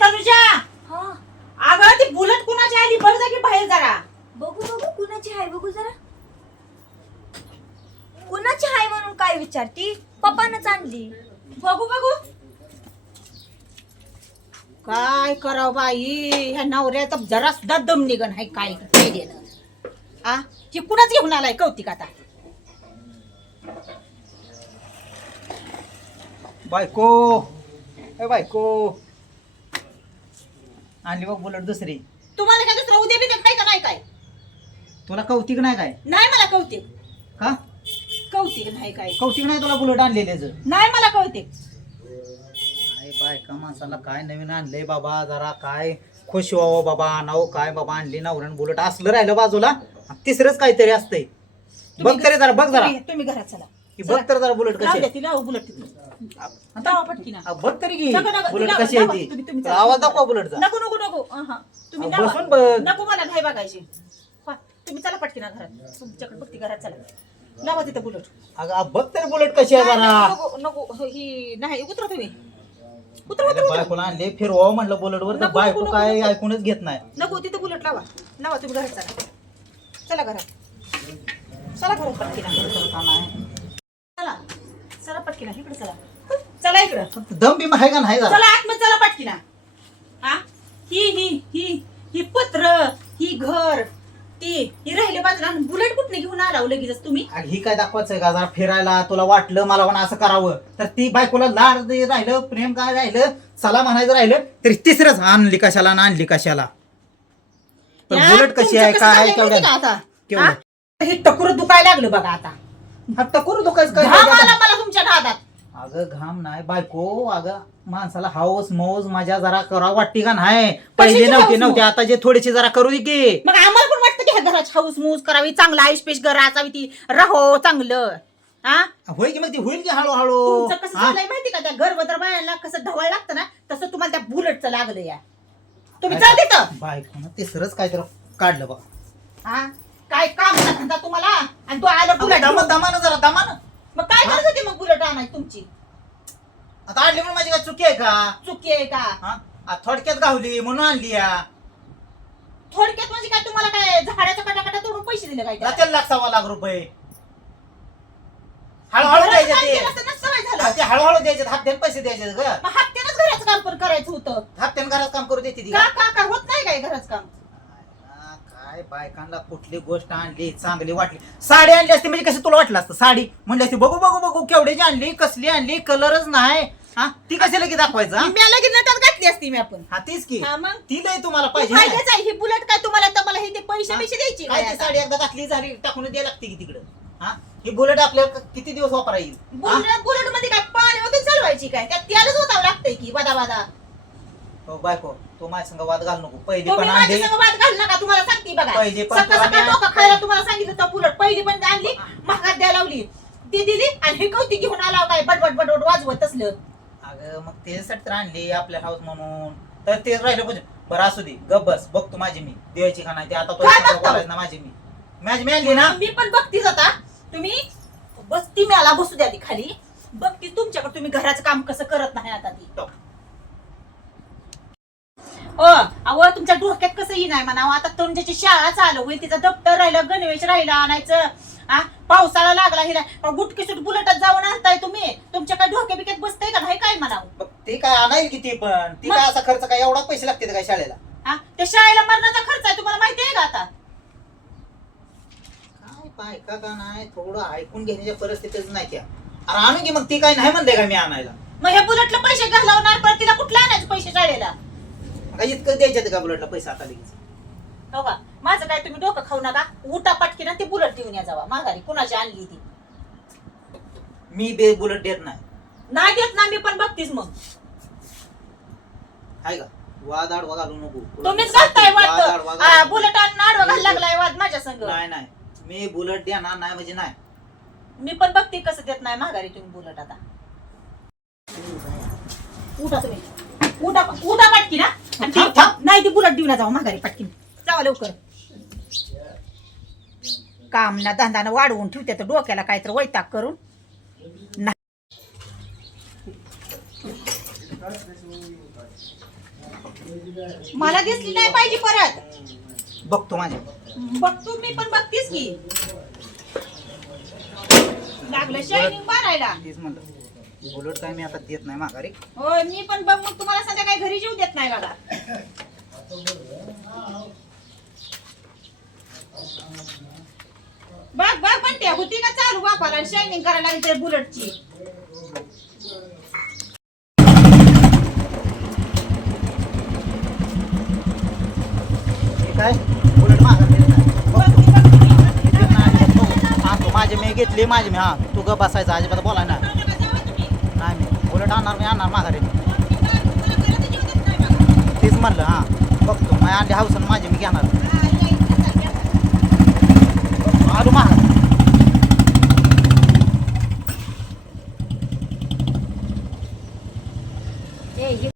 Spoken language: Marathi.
तनुजा हा. अगं ती बुलेट कुणाची आली बघ जा की बाहेर जरा. बघू बघू कुणाची आहे बघू जरा. कुणाची आहे म्हणून काय विचारती? पप्पानच आणली. बघू बघू. काय करावं बाई? ह्या नवऱ्याचा जरा सुद्धा दम निघन हाय काय काय देणं. आ? ही कुणाच घेऊन आलाय? कौतिक आता. बायको. ए बायको. आणली बघ बुलेट दुसरी. तुम्हाला काय दुसरं? उद्या बी काय का नाही काय? तुला कौतिक नाही काय? नाही मला कौतिक. का? कौतिक नाही काय. कौतिक नाही तुला बुलेट आणलेले नाही मला कौतिक. काय बायका माणसाला काय नवीन आणलंय बाबा? जरा काय खुश व्हावं बाबा? आणावं काय बाबा? आणली नवऱ्यानं बुलेट. असलं राहिलं बाजूला आणि तिसरंच काहीतरी असतंय. बघ तरी जरा बघ जरा. तुम्ही- तुम्ही घरात चला. बघ तर जरा बुलेट कशी आहे. बुलेट दावा पटकी ना. आ, बघ तरी की नका, नका, बुलेट लावा, कशी लावा. आहे तुम्ही- ती? तुम्ही तर आवाज दाखवा चला. बुलेटचा. नको नको नको. अहं. तुम्ही अहो, लावा. बसून बघ. नको मला बघायची. तुम्ही चला पटकी ना घरात. तुमच्याकडे बघती घरात चला. लावा तिथं बुलेट. अगं आ, बघ तरी बुलेट कशी आहे जरा नको नको ही नाही उतरा तुम्ही. उतरा बायकोला आणले फिरवावं म्हणलं बुलेट वर तर नको, बायको नको, काय नको. ऐकूनच घेत नाही. नको तिथं बुलेट लावा. लावा तुम्ही घरात चला. चला घरात. चला घरात पटकी ना चला. चला पटकी ना इकडे चला. चला इकडं. फक्त दम बिम आहे का नाही जरा चला आतमध्ये चला पटकीना हा? ही ही ही ही पत्र ही घर ती ही राहिले बाजूला बुलेट कुठने घेऊन आला हो लगेच तुम्ही? ही काय दाखवायचंय का? जरा फिरायला तुला वाटलं मला पण असं करावं. तर ती बायकोला लाड दे राहिलं प्रेम काय राहिलं? चला म्हणायचं राहिलं तरी तिसरंच आणली कशाला आणि आणली कशाला? पण या, बुलेट कशी तुमचं आहे कसं काय झालंय माहिती केवढ्या आता? केवढं? हा? हे टकुर दुखायला लागलं बघा आता. हट्ट करू दुखायचं काय घाम आला काय मला तुमच्या नादात अगं घाम नाही. बायको अगं माणसाला हाऊस मौज मजा जरा करा वाटती का नाही? पहिले नव्हती नव्हती. मौज? आता जे थोडीशी जरा करू दे की. मग आम्हाला पण वाटतं की ह्या घराची हाऊस मूस करावी चांगलं आयुष पेश घर असावी ती. राहो चांगलं. हा? होईल की मग ती? होईल की हळूहळू? तुमचं कसं हा? झालंय माहिती का? त्या घरभद्र बायाला कसं ढवळ लागतं ना तसं तुम्हाला त्या बुलेटचं लागलं या. तुम्ही चल तिथं. बायकोनं तिसरंच काहीतरी काढलं बघ. हा? काय काम धंदा तुम्हाला? आणि तू आला बुलेट दमा. दमानं जरा दमानं मग काय हा? होती मग बुलेट आणायची तुमची? आता आणली म्हणून माझी काय चुकी आहे का? चुकी आहे का? हा? आ, थोडक्यात गावली म्हणून आणली या. थोडक्यात म्हणजे काय तुम्हाला काय झाडाचा कटाकटा तोडून पैसे दिले काय त्याला? जातील लाख सव्वा लाख रुपये. हळूहळू घराचं द्यायचे काम ते. केलं असतं ना सवय हा, झालं ते हळूहळू द्यायचे हप्त्याने पैसे द्यायचे ग. मग हप्त्यानंच घराचं काम पण करायचं होतं. हप्त्याने घरात काम करू देते ती. का का का? होत नाही काय घराचं काम? काय बायकांना कुठली गोष्ट आणली चांगली वाटली. साडी आणली असती म्हणजे कसं तुला वाटलं असतं? साडी म्हणली असती बघू बघू बघू केवढ्याची आणली कसली आणली कलरच नाही. हा? ती कशाला की दाखवायचं हा? मी लगेच नटात घातली असती मी आपण. हा तीच की. हा मग? ती लय तुम्हाला पाहिजे ना. फायद्याचं आहे ही बुलेट काय तुम्हाला तर मला हे ते पैसे? पैसे द्यायची काय ती? साडी एकदा घातली झाली टाकून द्यायला लागते की तिकडं? हा? ही बुलेट आपल्याला किती दिवस वापरा येईल? हा? बुलेट बुलेटमध्ये काय पाणी वगैरे चालवायची काय? त्यात तेलच होतावं लागतंय की बदा बदा हो बायको तो माझ्या संग वाद घाल नको. पहिली तुम्ही पण माझ्या आणली. संग वाद घाल नका तुम्हाला सांगते बघा. पहिली पण सकाळ सकाळ तुम्हाला- डोकं खायला तुम्हाला सांगितलं तर बुलेट. पहिली पण आणली महागात द्यायला लावली. ती दिली आणि हे कवती घेऊन आला काय बडबड बडबड वाजवत असलं. अगं मग त्यासाठी तर आणली आपल्या हाऊस म्हणून. तर ते राहिलं पाहिजे बरं असू दे. गप बस. बघतो माझी मी. का नाही ते आता तो काय एकटा बघतो? बोलायचं ना माझी मी. माझी मी आणली ना? मी पण बघतीच आता. तुम्ही बसती मला बसू द्या ती खाली. बघती तुमच्याकडे तुम्ही घराचं काम कसं करत नाही आता ती. हो अहो तुमच्या डोक्यात कसंही नाही म्हणावं? आता तुमच्याची शाळा चालू होईल तिचं दप्तर राहिलं गणवेश राहिलं आणायचं. पावसाळा लागला हिला गुटकी सुट बुलेटच जाऊन आणताय तुम्ही. तुमच्या काय डोक्या बिक्यात बसतंय का? नाही काय म्हणावं मग ते काय आणाईल की ती पण? ती काय असा खर्च काय? एवढा पैसे लागते काय शाळेला? हा? त्या शाळेला मरणाचा खर्च आहे तुम्हाला माहिती आहे का आता? काय बायका का नाही? थोडं ऐकून घेण्याच्या परिस्थितीच नाही त्या. अरे आणू की मग ती काय नाही म्हणते का मी आणायला? मग हे बुलेटला पैसे घालवणार पण तिला कुठला आणायचे पैसे शाळेला? का इतकं द्यायचे का बुलेटला पैसा आता लगेच? हो का? माझं काय तुम्ही डोकं खाऊ नका. उठा पटकी ना ती बुलेट घेऊन या जावा. माघारी कुणाची आणली ती? मी बे बुलेट देत नाही. नाही देत ना मी पण बघतीच मग. आहे का? वाद आडवा घालू नको. तुम्हीच घालताय वाद. बुलेट आणि आडवा घाल लागलाय वाद माझ्या संग. नाही नाही. मी बुलेट देणार नाही म्हणजे नाही. मी पण बघते कसं देत नाही माघारी तुम्ही बुलेट आता. उठा तुम्ही. उठा उठा पटकी ना आणि ती- थांब, थांब. नाही ती बुलेट देऊन जावा माघारी पटकीन. जावा लवकर. काम ना धंदा वाढवून ठेवते तर डोक्याला काय तर वैताग करून. मला दिसली नाही पाहिजे परत. बघतो माझ्या. बघतो मी पण बघतीस की. लागलं शायनिंग मारायला. तेच म्हणलं. बुलेट काय मी आता देत नाही माघारी. होय मी पण बघ मग तुम्हाला संध्याकाळी घरी जेऊ देत नाही बघा बघ बघ पण त्या होती का चालू बापाला शायनिंग करायला लागली त्या बुलेटची? काय? बुलेट. हा माझे मी घेतली माझी मी. हा तू ग बसायचा अजिबात बोला ना. नाही मी बुलेट आणणार मी आणणार माघारी. तेच म्हणलं हा. बघतो माझ्या अंडे हाऊसन माझे मी घेणार.